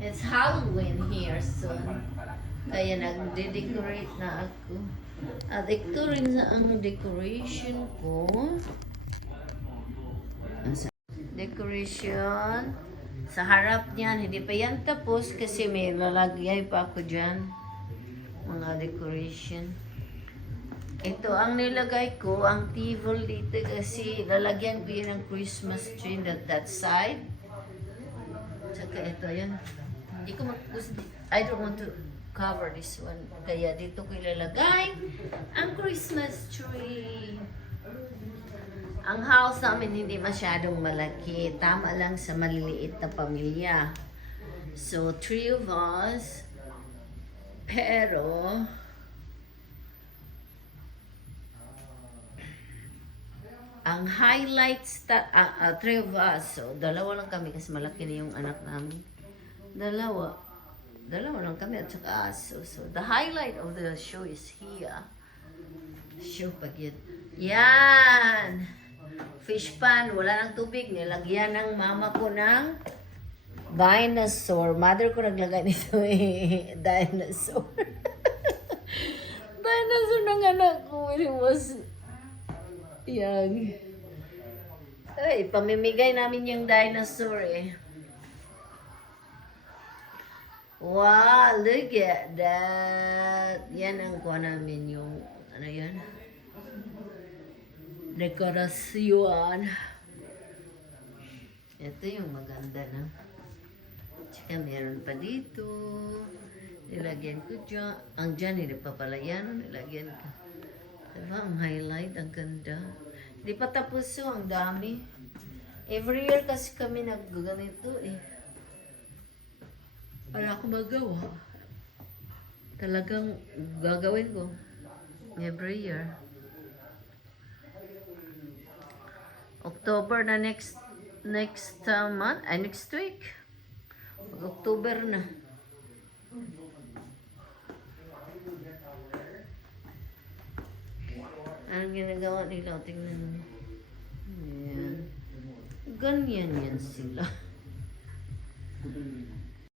It's Halloween here soon. Kaya nagde-decorate na ako. At ito rin sa ang decoration ko. Decoration. Sa harap niyan, hindi pa yan tapos kasi may lalagay pa ako dyan. Mga decoration. Ito ang nilagay ko, ang table dito kasi lalagyan ko yun ng Christmas tree that side. Tsaka ito yun. Hindi ko I don't want to cover this one. Kaya dito ko ilalagay ang Christmas tree. Ang house namin hindi masyadong malaki. Tama lang sa maliliit na pamilya. So, 3 of us. Pero, ang highlights, 3 of us. So, dalawa lang kami kasi malaki na yung anak namin. Dalawa lang kami at saka aso. So, the highlight of the show is here. Show pag yun. Yan! Fish pan, wala ng tubig. Nilagyan ng mama ko ng dinosaur. Mother ko naglagay nito eh. Dinosaur. Dinosaur ng anak ko when he was young. Ay, pamimigay namin yung dinosaur eh. Wow, look at that. Yan ang kuha namin yung, ano yan? Dekorasyon. Ito yung maganda na. Tsaka meron pa dito. Nilagyan ko dyan. Ang dyan, hindi pa pala yan. Nilagyan ko. Diba, ang highlight, ang ganda. Hindi pa tapos so, ang dami. Every year kasi kami nagganito eh. Wala akong magawa. Talagang gagawin ko. Every year. October na next month, next week. October na. Ang ginagawa nila, tingnan mo. Ayan. Ganyan yan sila.